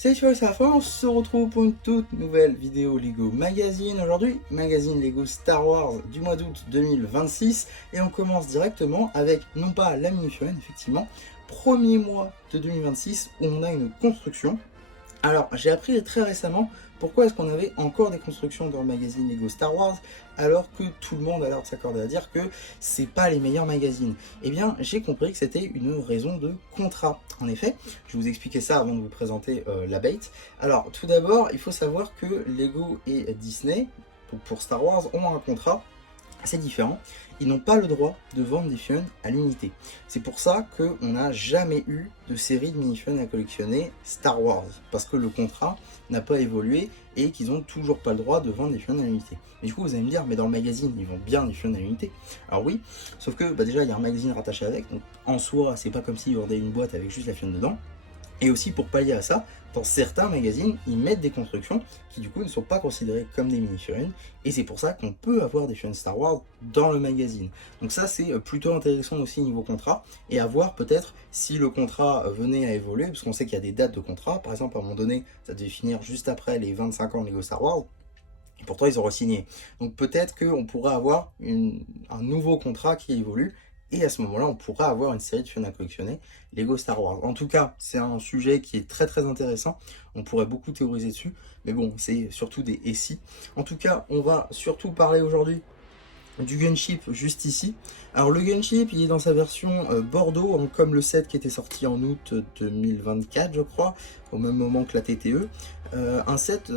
Salut ça va, on se retrouve pour une toute nouvelle vidéo Lego Magazine. Aujourd'hui, magazine Lego Star Wars du mois d'août 2026. Et on commence directement avec, non pas la mini-figurine, effectivement, premier mois de 2026 où on a une construction. Alors, j'ai appris très récemment pourquoi est-ce qu'on avait encore des constructions dans le magazine Lego Star Wars alors que tout le monde a l'air de s'accorder à dire que c'est pas les meilleurs magazines. Eh bien, j'ai compris que c'était une raison de contrat. En effet, je vais vous expliquer ça avant de vous présenter la bait. Alors, tout d'abord, il faut savoir que Lego et Disney, pour Star Wars, ont un contrat assez différent. Ils n'ont pas le droit de vendre des figurines à l'unité. C'est pour ça qu'on n'a jamais eu de série de mini-figurines à collectionner Star Wars, parce que le contrat n'a pas évolué et qu'ils n'ont toujours pas le droit de vendre des figurines à l'unité. Mais du coup, vous allez me dire, mais dans le magazine, ils vendent bien des figurines à l'unité. Alors oui, sauf que déjà, il y a un magazine rattaché avec, donc en soi, c'est pas comme s'ils vendaient une boîte avec juste la figurine dedans. Et aussi pour pallier à ça, dans certains magazines, ils mettent des constructions qui du coup ne sont pas considérées comme des mini-figurines. Et c'est pour ça qu'on peut avoir des figurines Star Wars dans le magazine. Donc ça c'est plutôt intéressant aussi niveau contrat. Et à voir peut-être si le contrat venait à évoluer, parce qu'on sait qu'il y a des dates de contrat. Par exemple à un moment donné, ça devait finir juste après les 25 ans de Lego Star Wars. Et pourtant ils ont re-signé. Donc peut-être qu'on pourrait avoir un nouveau contrat qui évolue. Et à ce moment-là, on pourra avoir une série de figurines à collectionner Lego Star Wars. En tout cas, c'est un sujet qui est très très intéressant. On pourrait beaucoup théoriser dessus. Mais bon, c'est surtout des et si. En tout cas, on va surtout parler aujourd'hui du Gunship juste ici. Alors le Gunship, il est dans sa version Bordeaux, comme le set qui était sorti en août 2024, je crois, au même moment que la TTE. Un set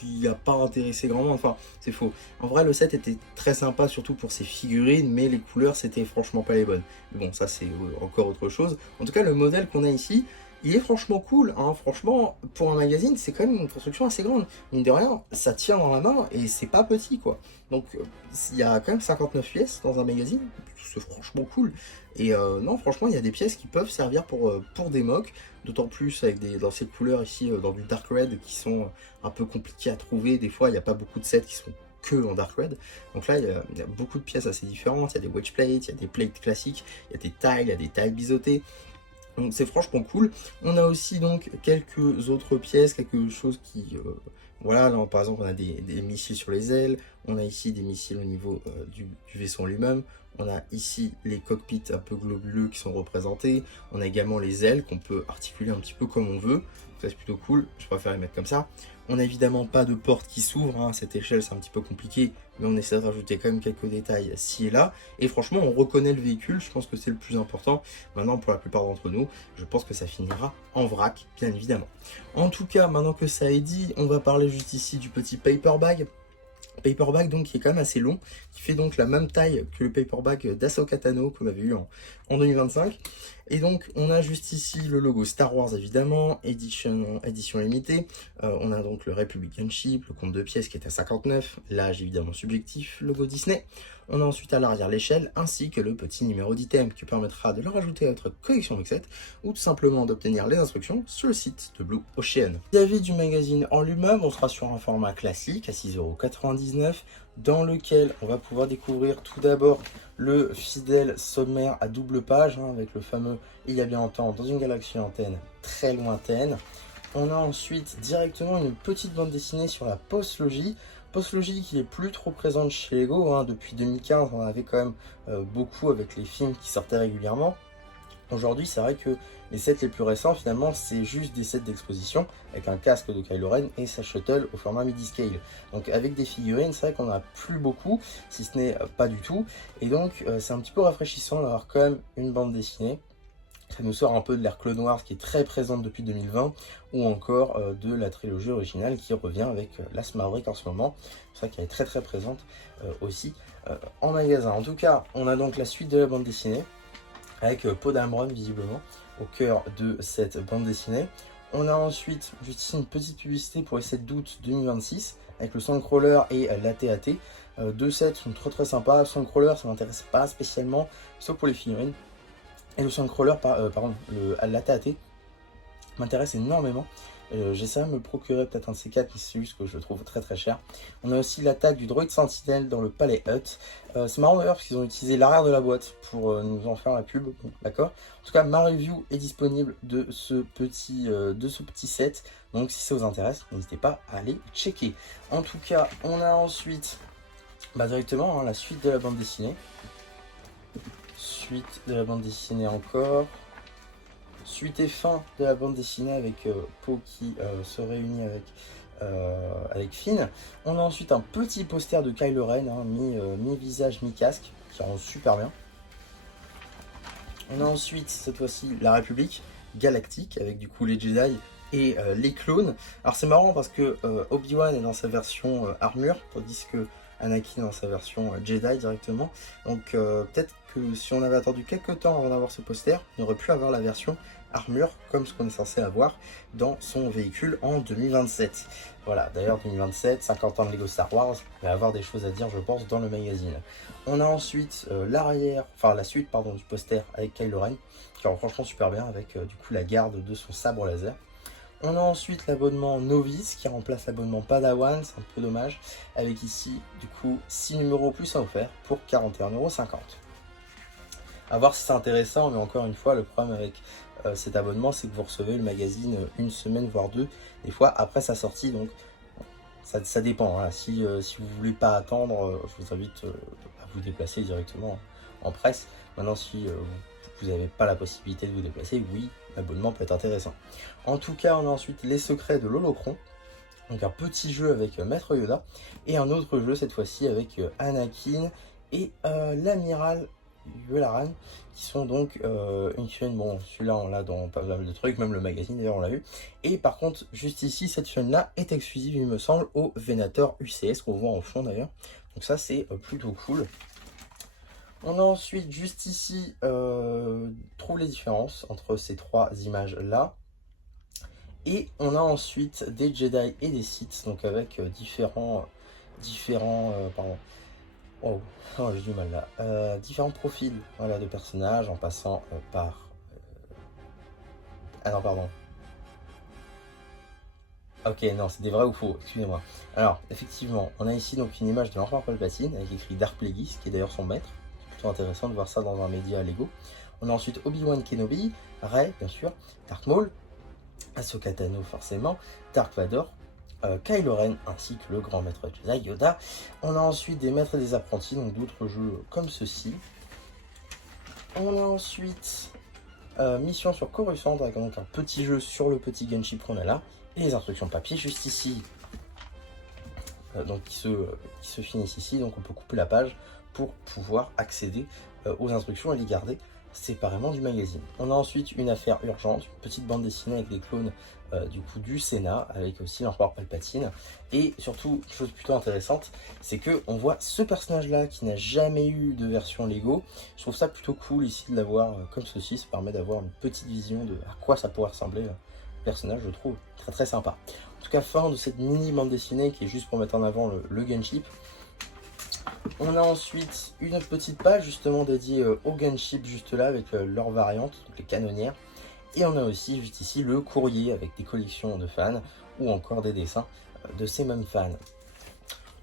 qui n'a pas intéressé grand monde, enfin c'est faux. En vrai le set était très sympa surtout pour ses figurines, mais les couleurs c'était franchement pas les bonnes. Mais bon ça c'est encore autre chose. En tout cas le modèle qu'on a ici, il est franchement cool, hein. Franchement pour un magazine c'est quand même une construction assez grande. Mine de rien, ça tient dans la main et c'est pas petit quoi. Donc il y a quand même 59 pièces dans un magazine, c'est franchement cool. Et non franchement il y a des pièces qui peuvent servir pour des mocks, d'autant plus avec dans ces couleurs ici, dans du dark red qui sont un peu compliquées à trouver. Des fois il n'y a pas beaucoup de sets qui sont que en dark red. Donc là il y a beaucoup de pièces assez différentes, il y a des wedge plates, il y a des plates classiques, il y a des tailles, il y a des tailles biseautées. Donc c'est franchement cool. On a aussi donc quelques autres pièces, quelque chose qui... voilà, là, par exemple on a des missiles sur les ailes, on a ici des missiles au niveau du vaisseau en lui-même, on a ici les cockpits un peu globuleux qui sont représentés, on a également les ailes qu'on peut articuler un petit peu comme on veut, ça c'est plutôt cool, je préfère les mettre comme ça. On n'a évidemment pas de porte qui s'ouvre, hein. À cette échelle c'est un petit peu compliqué, mais on essaie de rajouter quand même quelques détails ci et là, et franchement on reconnaît le véhicule, je pense que c'est le plus important. Maintenant pour la plupart d'entre nous, je pense que ça finira en vrac, bien évidemment. En tout cas, maintenant que ça est dit, on va parler juste ici du petit paper bag. Paper bag donc qui est quand même assez long, qui fait donc la même taille que le paper bag d'Ahsoka Tano qu'on avait eu en 2025. Et donc on a juste ici le logo Star Wars évidemment, édition limitée. On a donc le Republic Gunship, le compte de pièces qui est à 59, l'âge évidemment subjectif, logo Disney. On a ensuite à l'arrière l'échelle ainsi que le petit numéro d'item qui permettra de le rajouter à votre collection Mixet ou tout simplement d'obtenir les instructions sur le site de Blue Ocean. Vis-à-vis du magazine en lui-même, on sera sur un format classique à 6,99 € dans lequel on va pouvoir découvrir tout d'abord le fidèle sommaire à double page, avec le fameux « Il y a bien longtemps dans une galaxie antenne très lointaine ». On a ensuite directement une petite bande dessinée sur la postlogie. Postlogie qui est plus trop présente chez Lego, depuis 2015 on en avait quand même beaucoup avec les films qui sortaient régulièrement. Aujourd'hui, c'est vrai que les sets les plus récents, finalement, c'est juste des sets d'exposition avec un casque de Kylo Ren et sa shuttle au format midi-scale. Donc avec des figurines, c'est vrai qu'on n'a plus beaucoup, si ce n'est pas du tout. Et donc, c'est un petit peu rafraîchissant d'avoir quand même une bande dessinée. Ça nous sort un peu de l'ère Clone Wars qui est très présente depuis 2020, ou encore de la trilogie originale qui revient avec Last Maverick en ce moment. C'est vrai qu'elle est très très présente aussi en magasin. En tout cas, on a donc la suite de la bande dessinée, avec Poe Dameron visiblement au cœur de cette bande dessinée. On a ensuite juste ici une petite publicité pour les 7 d'août 2026 avec le Sandcrawler et l'AT-AT. Deux sets sont très sympas. Le Sandcrawler ça m'intéresse pas spécialement, sauf pour les figurines. Et le Sandcrawler, l'AT-AT m'intéresse énormément J'essaierai de me procurer peut-être un de ces 4, mais c'est juste que je le trouve très très cher. On a aussi l'attaque du droïde sentinelle dans le palais Hut. C'est marrant d'ailleurs parce qu'ils ont utilisé l'arrière de la boîte pour nous en faire la pub, bon, d'accord. En tout cas, ma review est disponible de ce petit set, donc si ça vous intéresse, n'hésitez pas à aller checker. En tout cas, on a ensuite directement la suite de la bande dessinée. Suite de la bande dessinée encore. Suite et fin de la bande dessinée avec Poe qui se réunit avec Finn. On a ensuite un petit poster de Kylo Ren, mi-visage, mi-casque, qui rend super bien. On a ensuite, cette fois-ci, la République galactique, avec du coup les Jedi et les clones. Alors c'est marrant parce que Obi-Wan est dans sa version armure, tandis que Anakin est dans sa version Jedi directement. Donc peut-être que si on avait attendu quelques temps avant d'avoir ce poster, on aurait pu avoir la version armure comme ce qu'on est censé avoir dans son véhicule en 2027. Voilà, d'ailleurs 2027, 50 ans de Lego Star Wars, il va y avoir des choses à dire je pense dans le magazine. On a ensuite la suite du poster avec Kylo Ren, qui rend franchement super bien avec du coup la garde de son sabre laser. On a ensuite l'abonnement Novice qui remplace l'abonnement Padawan, c'est un peu dommage, avec ici du coup 6 numéros plus à offert pour 41,50 €. A voir si c'est intéressant, mais encore une fois, le problème avec cet abonnement, c'est que vous recevez le magazine une semaine voire deux, des fois après sa sortie, donc ça dépend. Hein. Si vous voulez pas attendre, je vous invite à vous déplacer directement en presse. Maintenant, si vous n'avez pas la possibilité de vous déplacer, oui, l'abonnement peut être intéressant. En tout cas, on a ensuite les secrets de l'Holocron, donc un petit jeu avec Maître Yoda, et un autre jeu cette fois-ci avec Anakin et l'amiral Yularan, qui sont donc une chaîne, bon celui-là on l'a dans pas mal de trucs, même le magazine d'ailleurs on l'a vu, et par contre juste ici cette chaîne là est exclusive il me semble au Venator UCS qu'on voit en fond d'ailleurs, donc ça c'est plutôt cool. On a ensuite juste ici trouve les différences entre ces trois images là, et on a ensuite des Jedi et des Sith, donc avec différents j'ai du mal là. Différents profils de personnages en passant par... Ah non, pardon. Ok, non, c'est des vrais ou faux, excusez-moi. Alors, effectivement, on a ici donc une image de l'empereur Palpatine avec écrit Dark Plagueis, qui est d'ailleurs son maître. C'est plutôt intéressant de voir ça dans un média Lego. On a ensuite Obi-Wan Kenobi, Rey, bien sûr, Darth Maul, Ahsoka Tano forcément, Dark Vador, Kylo Ren ainsi que le grand maître Jedi Yoda. On a ensuite des maîtres et des apprentis, donc d'autres jeux comme ceci. On a ensuite Mission sur Coruscant, avec donc un petit jeu sur le petit gunship qu'on a là, et les instructions papier juste ici, donc qui se finissent ici, donc on peut couper la page pour pouvoir accéder aux instructions et les garder séparément du magazine. On a ensuite une affaire urgente, une petite bande dessinée avec des clones du coup du Sénat, avec aussi l'empereur Palpatine, et surtout, chose plutôt intéressante, c'est que on voit ce personnage là qui n'a jamais eu de version Lego. Je trouve ça plutôt cool ici de l'avoir comme ceci, ça permet d'avoir une petite vision de à quoi ça pourrait ressembler le personnage, je trouve très très sympa. En tout cas, fin de cette mini bande dessinée qui est juste pour mettre en avant le gunship. On a ensuite une petite page justement dédiée au gunship juste là avec leurs variantes, donc les canonnières. Et on a aussi juste ici le courrier avec des collections de fans ou encore des dessins de ces mêmes fans.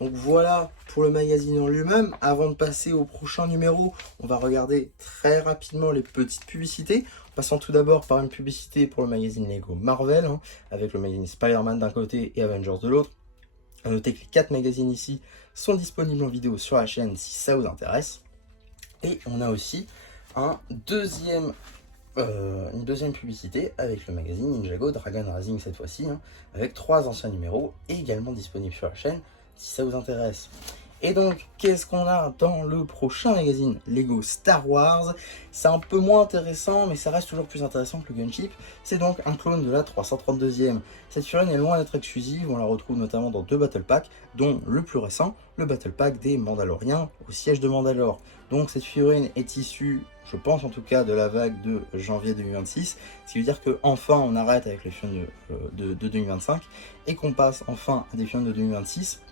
Donc voilà pour le magazine en lui-même. Avant de passer au prochain numéro, on va regarder très rapidement les petites publicités. En passant tout d'abord par une publicité pour le magazine Lego Marvel, avec le magazine Spider-Man d'un côté et Avengers de l'autre. A noter que les 4 magazines ici sont disponibles en vidéo sur la chaîne si ça vous intéresse. Et on a aussi une deuxième publicité avec le magazine Ninjago Dragon Rising cette fois-ci, avec 3 anciens numéros également disponibles sur la chaîne si ça vous intéresse. Et donc, qu'est-ce qu'on a dans le prochain magazine Lego Star Wars? C'est un peu moins intéressant, mais ça reste toujours plus intéressant que le gunship. C'est donc un clone de la 332e. Cette figurine est loin d'être exclusive, on la retrouve notamment dans 2 Battle Packs, dont le plus récent, le Battle Pack des Mandaloriens au siège de Mandalore. Donc cette figurine est issue, je pense en tout cas, de la vague de janvier 2026, ce qui veut dire qu'enfin on arrête avec les figurines de 2025, et qu'on passe enfin à des figurines de 2026,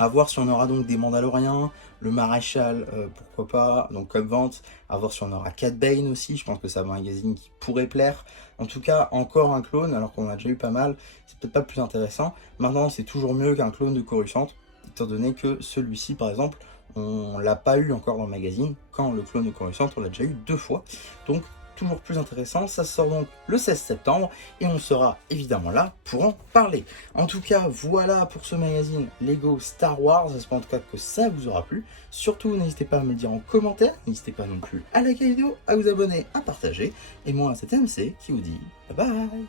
À voir si on aura donc des Mandaloriens, le Maréchal, pourquoi pas, donc comme vente. À voir si on aura Cad Bane aussi, je pense que c'est un magazine qui pourrait plaire. En tout cas, encore un clone, alors qu'on en a déjà eu pas mal, c'est peut-être pas le plus intéressant. Maintenant, c'est toujours mieux qu'un clone de Coruscant, étant donné que celui-ci, par exemple, on l'a pas eu encore dans le magazine, quand le clone de Coruscant, on l'a déjà eu 2 fois. Donc, toujours plus intéressant. Ça sort donc le 16 septembre et on sera évidemment là pour en parler. En tout cas, voilà pour ce magazine Lego Star Wars. J'espère en tout cas que ça vous aura plu. Surtout, n'hésitez pas à me le dire en commentaire. N'hésitez pas non plus à liker la vidéo, à vous abonner, à partager. Et moi, c'était MC qui vous dit bye bye.